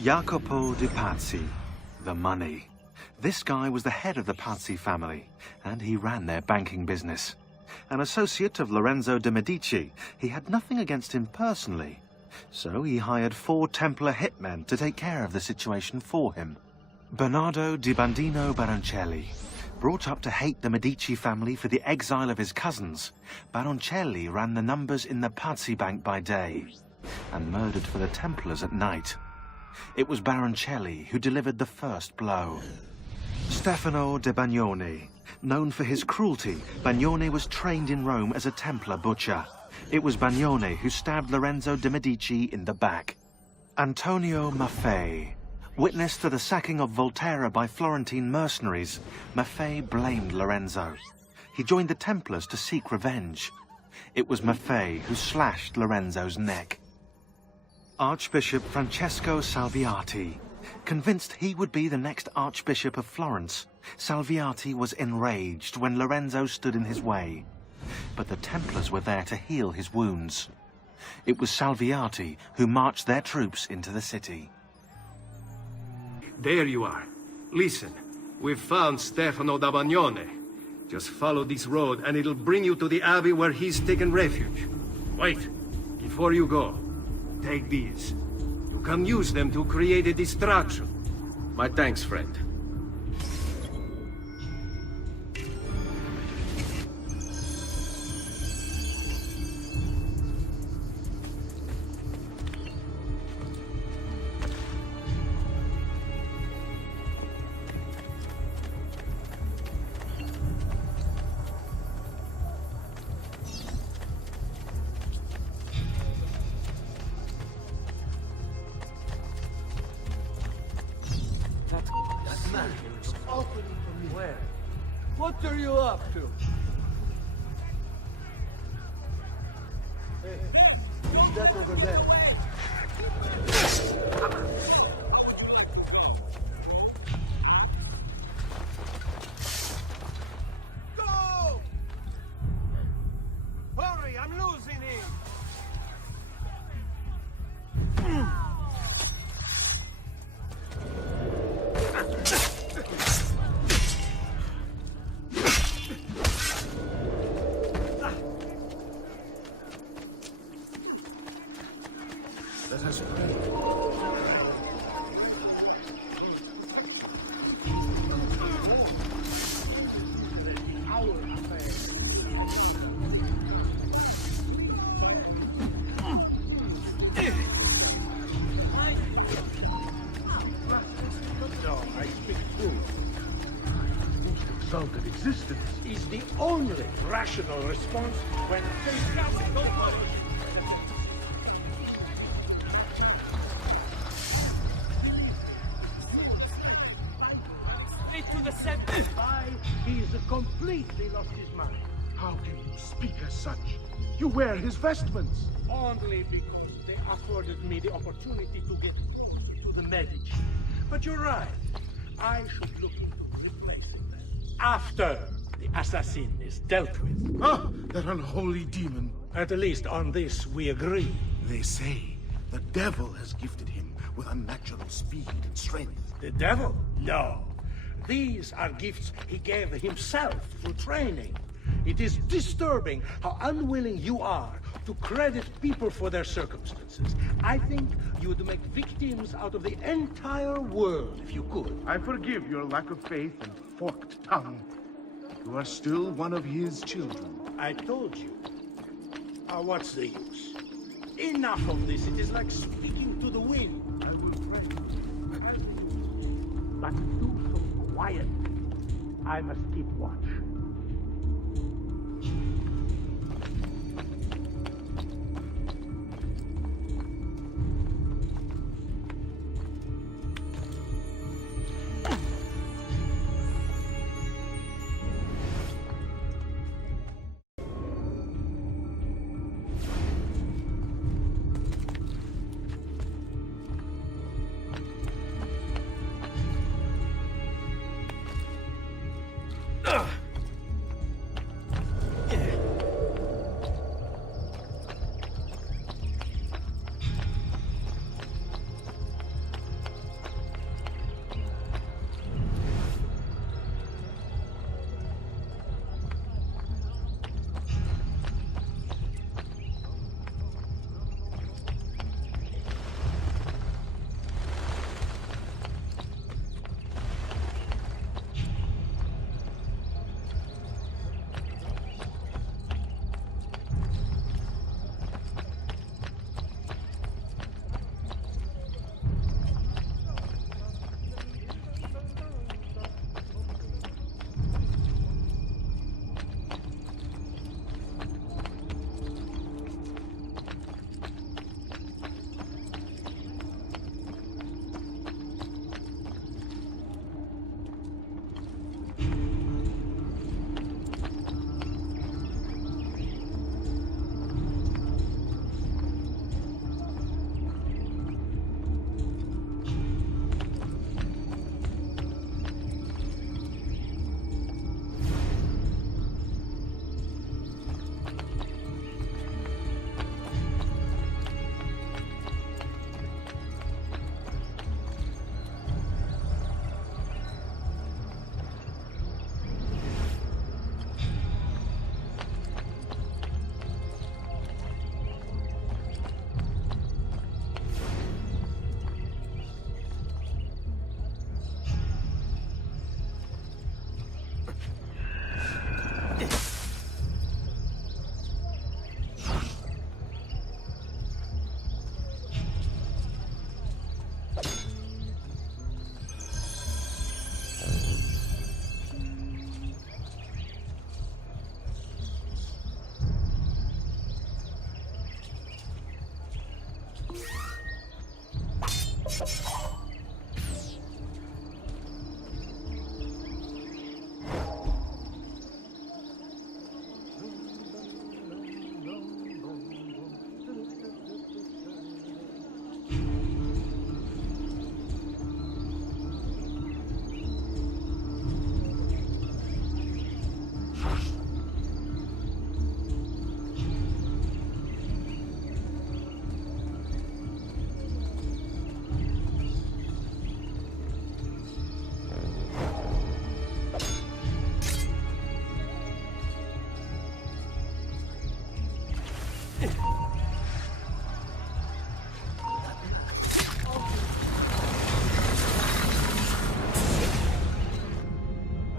Jacopo di Pazzi, the money. This guy was the head of the Pazzi family, and he ran their banking business. An associate of Lorenzo de' Medici, he had nothing against him personally, so he hired 4 Templar hitmen to take care of the situation for him. Bernardo di Bandino Baroncelli. Brought up to hate the Medici family for the exile of his cousins, Baroncelli ran the numbers in the Pazzi bank by day, and murdered for the Templars at night. It was Baroncelli who delivered the first blow. Stefano de Bagnone. Known for his cruelty, Bagnone was trained in Rome as a Templar butcher. It was Bagnone who stabbed Lorenzo de' Medici in the back. Antonio Maffei. Witness to the sacking of Volterra by Florentine mercenaries, Maffei blamed Lorenzo. He joined the Templars to seek revenge. It was Maffei who slashed Lorenzo's neck. Archbishop Francesco Salviati. Convinced he would be the next Archbishop of Florence, Salviati was enraged when Lorenzo stood in his way. But the Templars were there to heal his wounds. It was Salviati who marched their troops into the city. There you are. Listen, we've found Stefano da Bagnone. Just follow this road and it'll bring you to the abbey where he's taken refuge. Wait, before you go, take these. You can use them to create a distraction. My thanks, friend. What are you up to? Hey, what's that over there? Go! Hurry, I'm losing him! Let us pray. No, I speak true. Most exalted existence is the only rational response when things happen. Don't worry. To the center. He's completely lost his mind. How can you speak as such? You wear his vestments. Only because they afforded me the opportunity to get close to the Medici. But you're right. I should look into replacing them. After the assassin is dealt with. Ah, that unholy demon. At least on this we agree. They say the devil has gifted him with unnatural speed and strength. The devil? No. These are gifts he gave himself through training. It is disturbing how unwilling you are to credit people for their circumstances. I think you would make victims out of the entire world if you could. I forgive your lack of faith and forked tongue. You are still one of his children. I told you. What's the use? Enough of this. It is like speaking to the wind. I will pray. But do so quietly. I must keep watch.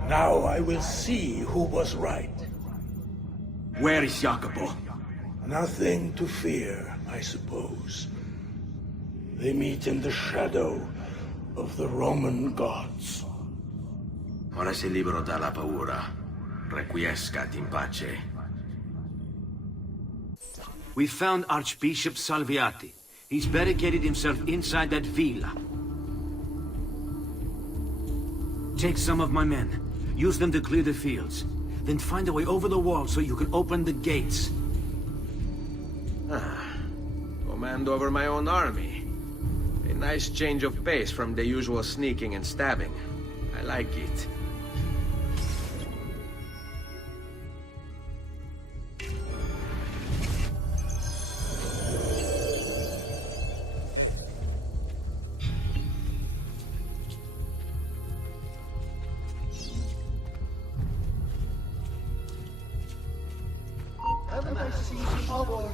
Now I will see who was right. Where is Jacopo? Nothing to fear, I suppose. They meet in the shadow of the Roman gods. Ora sei libero dalla paura. Requiescat in pace. We found Archbishop Salviati. He's barricaded himself inside that villa. Take some of my men. Use them to clear the fields. Then find a way over the wall so you can open the gates. Command over my own army. A nice change of pace from the usual sneaking and stabbing. I like it.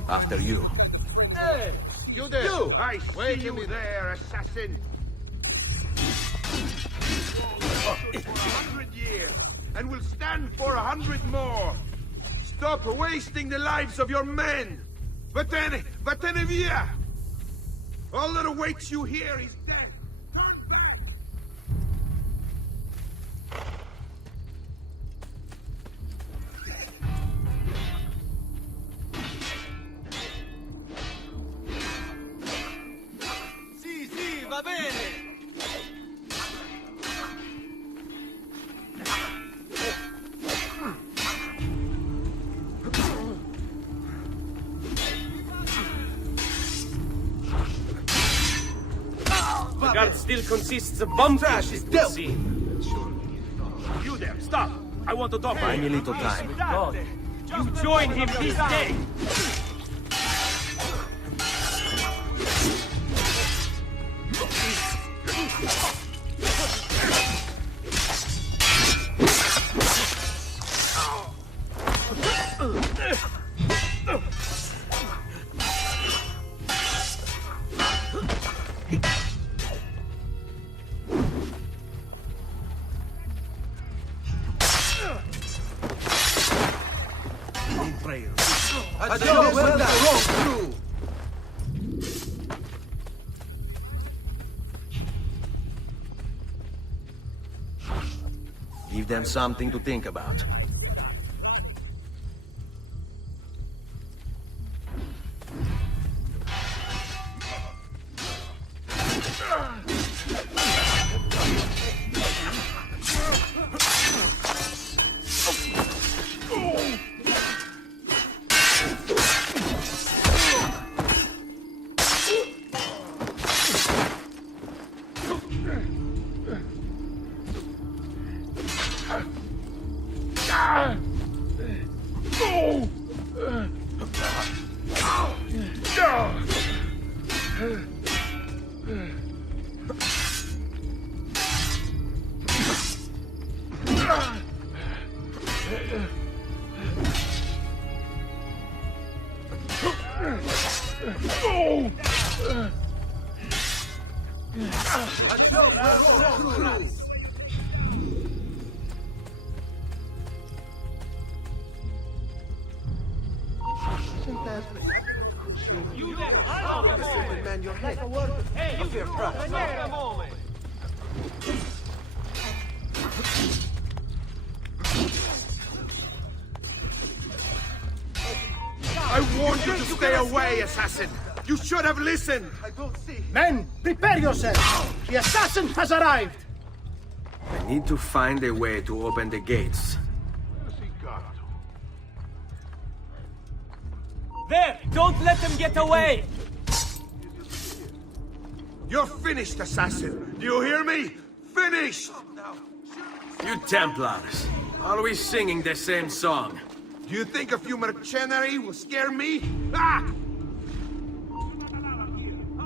After you. Hey! You there! You! I see you there, assassin! For 100 years, and will stand for 100 more! Stop wasting the lives of your men! Vatene via! All that awaits you here is death! Turn... Sì, va bene! The guard still consists of bomb crashes, it would seem. You there, stop! I want to talk. Buy me a little time. You join him this day! Give them something to think about. I warned you to stay away, assassin! You should have listened! Men, prepare yourselves! The assassin has arrived! I need to find a way to open the gates. There! Don't let them get away! You're finished, assassin! Do you hear me? Finished! You Templars, always singing the same song. Do you think a few mercenary will scare me? Ah!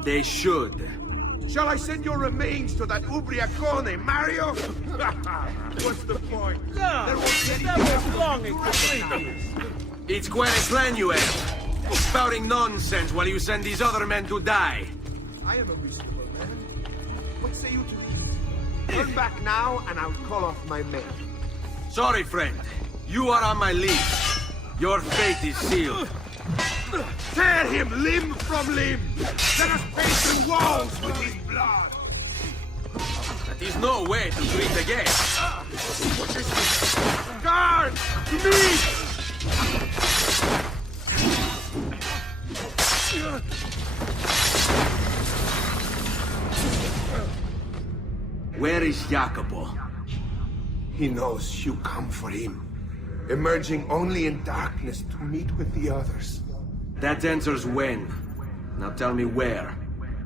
They should. Shall I send your remains to that Ubriacone, Mario? What's the point? There won't be anything longing to free you. It's quite a plan you have. Spouting nonsense while you send these other men to die. I am a reasonable man. What say you to this? Turn back now, and I'll call off my men. Sorry, friend. You are on my leash. Your fate is sealed. Tear him limb from limb! Let us paint the walls with his blood! That is no way to greet a guest. What is this? Guard! To me! Where is Jacopo? He knows you come for him, emerging only in darkness to meet with the others. That answers when. Now tell me where.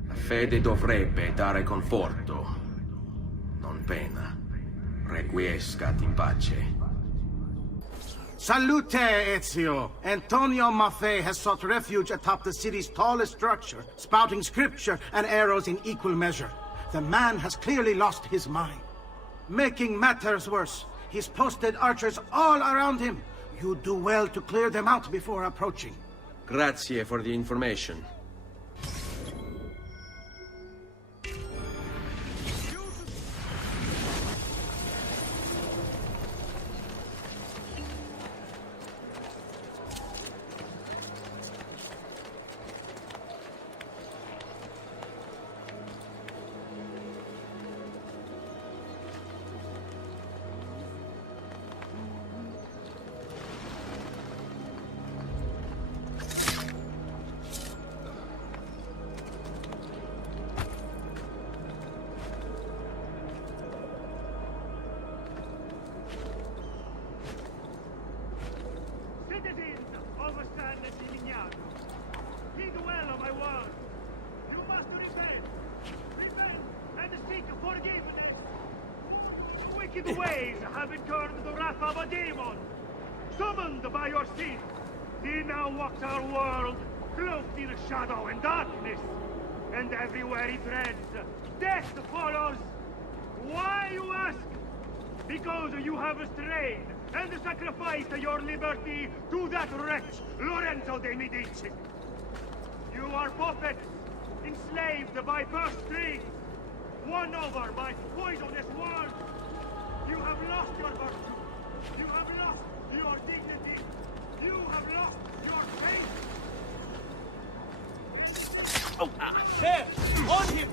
La fede dovrebbe dare conforto, non pena. Requiescat in pace. Salute, Ezio! Antonio Maffei has sought refuge atop the city's tallest structure, spouting scripture and arrows in equal measure. The man has clearly lost his mind. Making matters worse, he's posted archers all around him. You do well to clear them out before approaching. Grazie for the information. Wicked ways have incurred the wrath of a demon. Summoned by your sin, he now walks our world, cloaked in shadow and darkness. And everywhere he treads, death follows. Why, you ask? Because you have strayed and sacrificed your liberty to that wretch, Lorenzo de Medici. You are puppets, enslaved by purse strings, won over by poisonous words. You have lost your virtue. You have lost your dignity. You have lost your faith. Oh, there! On him!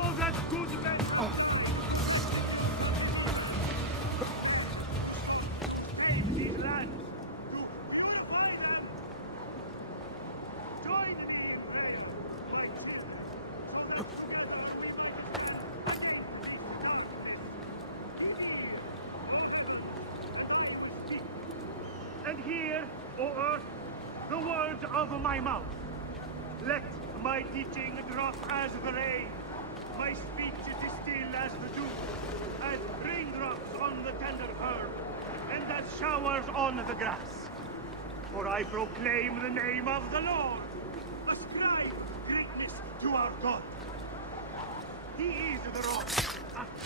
Oh, that good man! Save these lads! To purify them! Join me in prayer, my children, and hear, O earth, the words of my mouth. Let my teaching drop as the rain, my speech distill as the dew, as raindrops on the tender herb, and as showers on the grass. For I proclaim the name of the Lord, ascribe greatness to our God. He is the rock,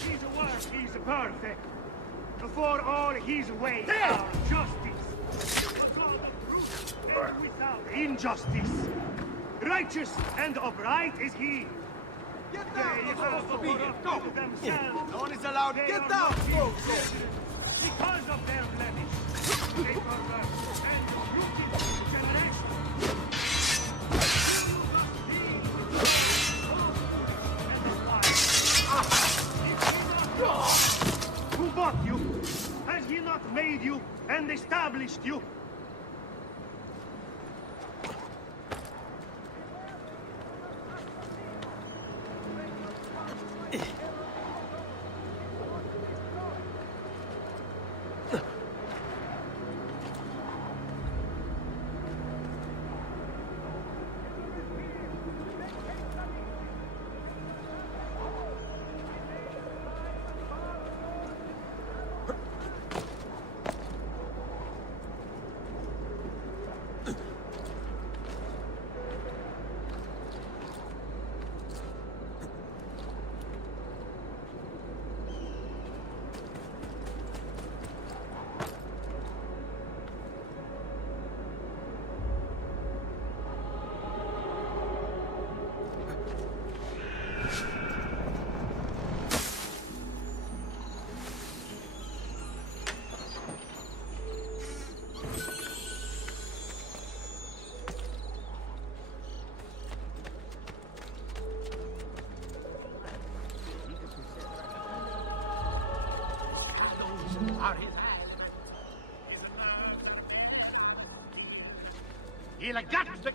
his work is perfect. For all his ways are justice, a God of truth and without injustice. Righteous and upright is he. Get They down! have corrupted themselves. No one is allowed. They Get are down! not Go, his children. Because of their blemish, they pervert and rooted generation. Who bought you? Has he not made you and established you? He'll got the...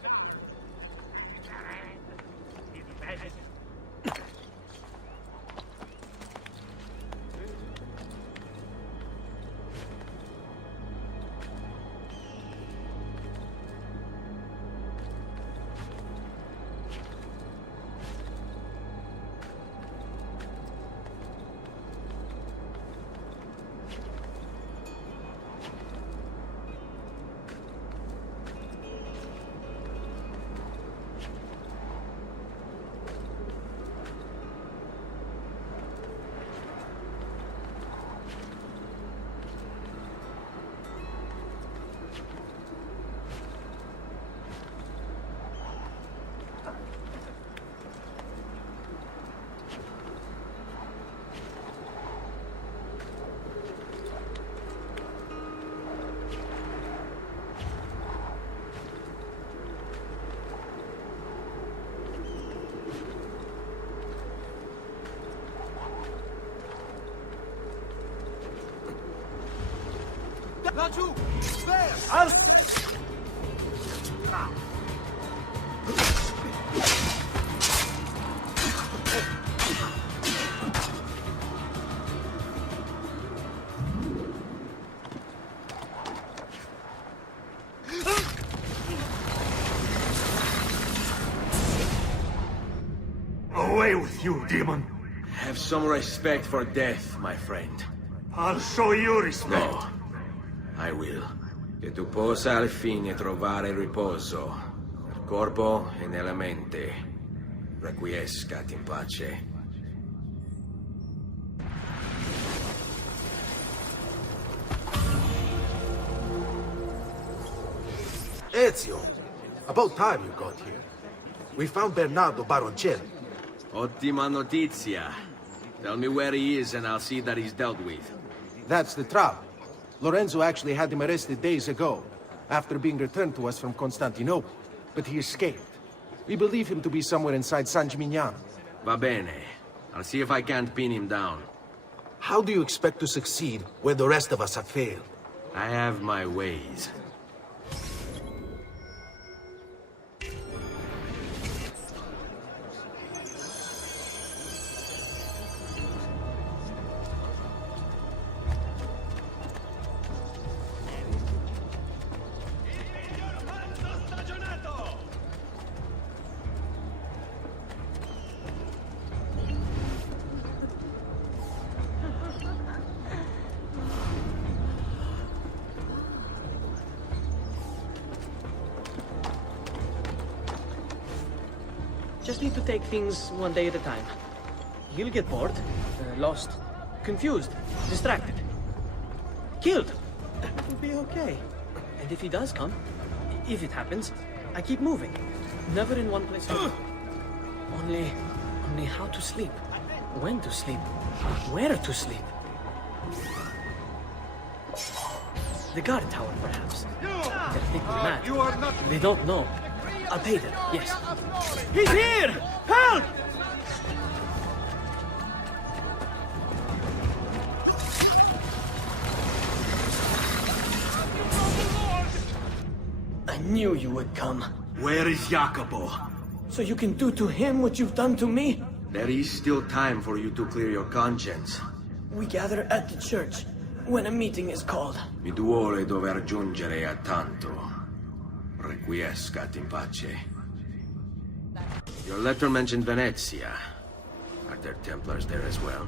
Laggiù! There! Away with you, demon! Have some respect for death, my friend. I'll show you respect. No, I will. Che tu possa al fine trovare riposo, nel corpo e nella mente. Requiescat in pace. Ezio, about time you got here. We found Bernardo Baroncelli. Ottima notizia. Tell me where he is and I'll see that he's dealt with. That's the trouble. Lorenzo actually had him arrested days ago, after being returned to us from Constantinople. But he escaped. We believe him to be somewhere inside San Gimignano. Va bene. I'll see if I can't pin him down. How do you expect to succeed where the rest of us have failed? I have my ways. Just need to take things one day at a time. He'll get bored, lost, confused, distracted, killed. It'll be okay. And if he does come, if it happens, I keep moving. Never in one place. Only how to sleep, when to sleep, where to sleep. The guard tower, perhaps. They'll think me mad. You are not... They don't know. I'll pay them, yes. He's here! Help! I knew you would come. Where is Jacopo? So you can do to him what you've done to me? There is still time for you to clear your conscience. We gather at the church when a meeting is called. Mi duole dover giungere a tanto. Requiescat in pace. Your letter mentioned Venezia. Are there Templars there as well?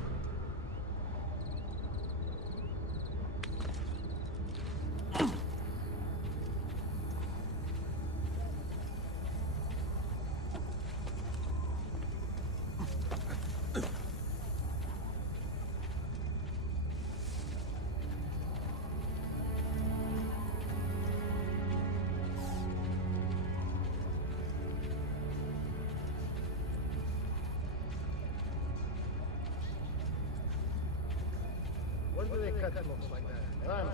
When do they cut smokes like that? Run.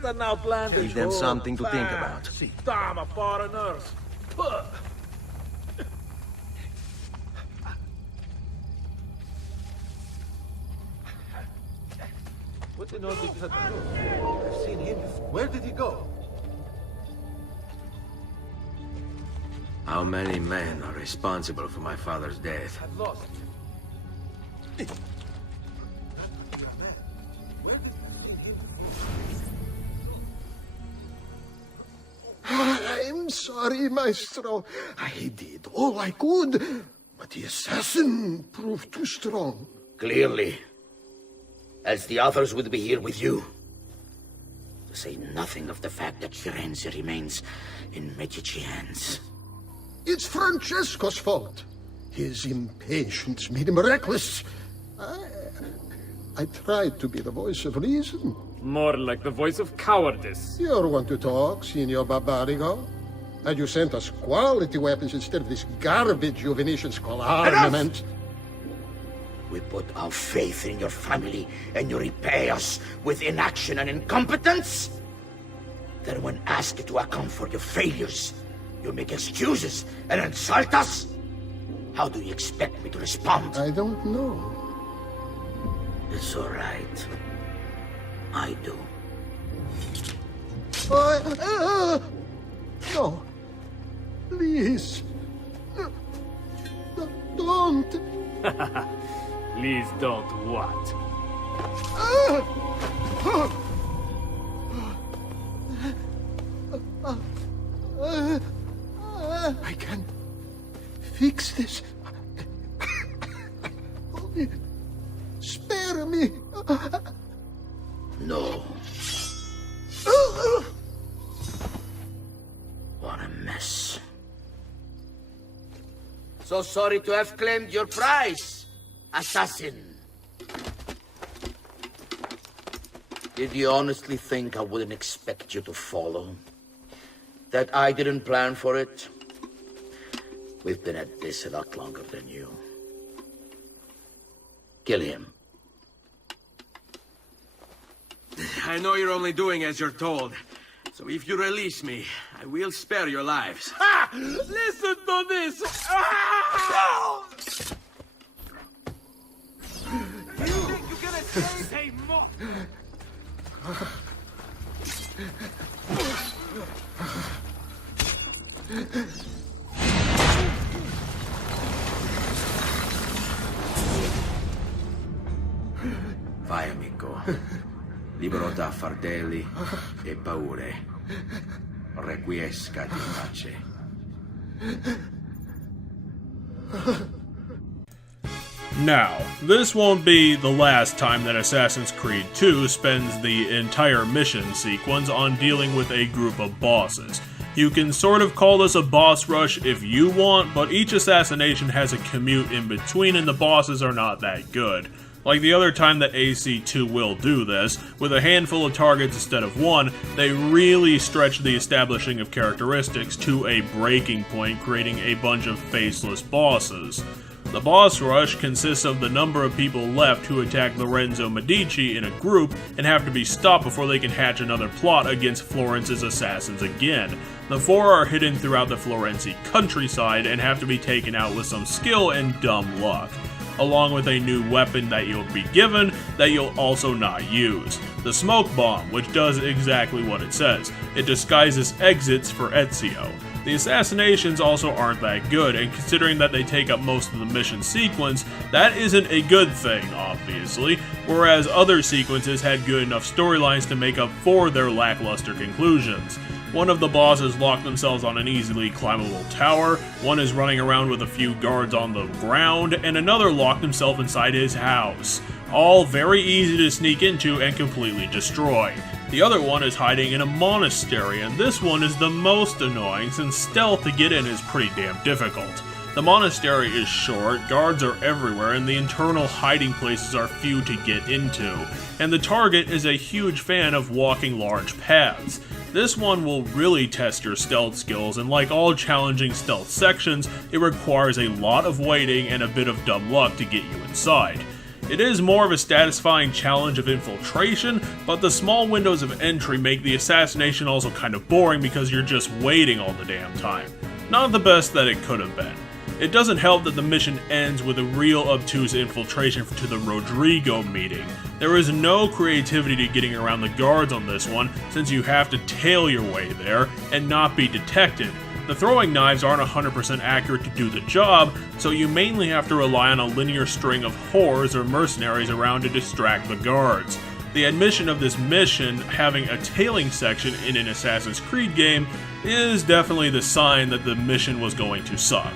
What an outlandish Give them hole. something to think about. See, damn foreigners. What in all did you have to do? I've seen him before. Where did he go? How many men are responsible for my father's death? I've lost. Where did you see him? I'm sorry, Maestro. I did all I could, but the assassin proved too strong. Clearly. Else the others would be here with you. To say nothing of the fact that Firenze remains in Medici hands. It's Francesco's fault. His impatience made him reckless. I tried to be the voice of reason. More like the voice of cowardice. You're one to talk, Signor Barbarigo. And you sent us quality weapons instead of this garbage you Venetians call armament. We put our faith in your family, and you repay us with inaction and incompetence? Then when asked to account for your failures, you make excuses and insult us? How do you expect me to respond? I don't know. It's all right. I do. No. Please. Don't. Please don't what? I can fix this. Only spare me. No. What a mess. So sorry to have claimed your prize, assassin. Did you honestly think I wouldn't expect you to follow? That I didn't plan for it? We've been at this a lot longer than you. Kill him. I know you're only doing as you're told. So if you release me, I will spare your lives. Ah! Listen to this! Ah! You think you can escape? Say more! Vai, amico. Libero da fardelli e paure. Requiescat in pace. Now, this won't be the last time that Assassin's Creed 2 spends the entire mission sequence on dealing with a group of bosses. You can sort of call this a boss rush if you want, but each assassination has a commute in between and the bosses are not that good. Like the other time that AC2 will do this, with a handful of targets instead of one, they really stretch the establishing of characteristics to a breaking point, creating a bunch of faceless bosses. The boss rush consists of the number of people left who attack Lorenzo Medici in a group and have to be stopped before they can hatch another plot against Florence's assassins again. The four are hidden throughout the Florence countryside and have to be taken out with some skill and dumb luck, along with a new weapon that you'll be given that you'll also not use. The smoke bomb, which does exactly what it says. It disguises exits for Ezio. The assassinations also aren't that good, and considering that they take up most of the mission sequence, that isn't a good thing, obviously, whereas other sequences had good enough storylines to make up for their lackluster conclusions. One of the bosses locked themselves on an easily climbable tower, one is running around with a few guards on the ground, and another locked himself inside his house. All very easy to sneak into and completely destroy. The other one is hiding in a monastery, and this one is the most annoying since stealth to get in is pretty damn difficult. The monastery is short, guards are everywhere, and the internal hiding places are few to get into, and the target is a huge fan of walking large paths. This one will really test your stealth skills, and like all challenging stealth sections, it requires a lot of waiting and a bit of dumb luck to get you inside. It is more of a satisfying challenge of infiltration, but the small windows of entry make the assassination also kind of boring because you're just waiting all the damn time. Not the best that it could have been. It doesn't help that the mission ends with a real obtuse infiltration to the Rodrigo meeting. There is no creativity to getting around the guards on this one, since you have to tail your way there and not be detected. The throwing knives aren't 100% accurate to do the job, so you mainly have to rely on a linear string of whores or mercenaries around to distract the guards. The admission of this mission having a tailing section in an Assassin's Creed game is definitely the sign that the mission was going to suck.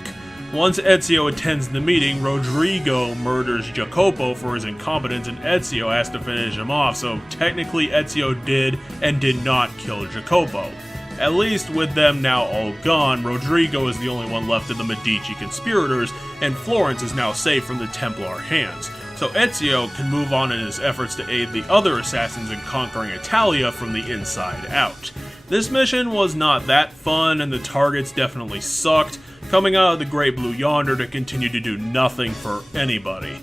Once Ezio attends the meeting, Rodrigo murders Jacopo for his incompetence and Ezio has to finish him off, so technically Ezio did and did not kill Jacopo. At least with them now all gone, Rodrigo is the only one left of the Medici Conspirators, and Florence is now safe from the Templar hands, so Ezio can move on in his efforts to aid the other assassins in conquering Italia from the inside out. This mission was not that fun, and the targets definitely sucked, coming out of the Great Blue Yonder to continue to do nothing for anybody.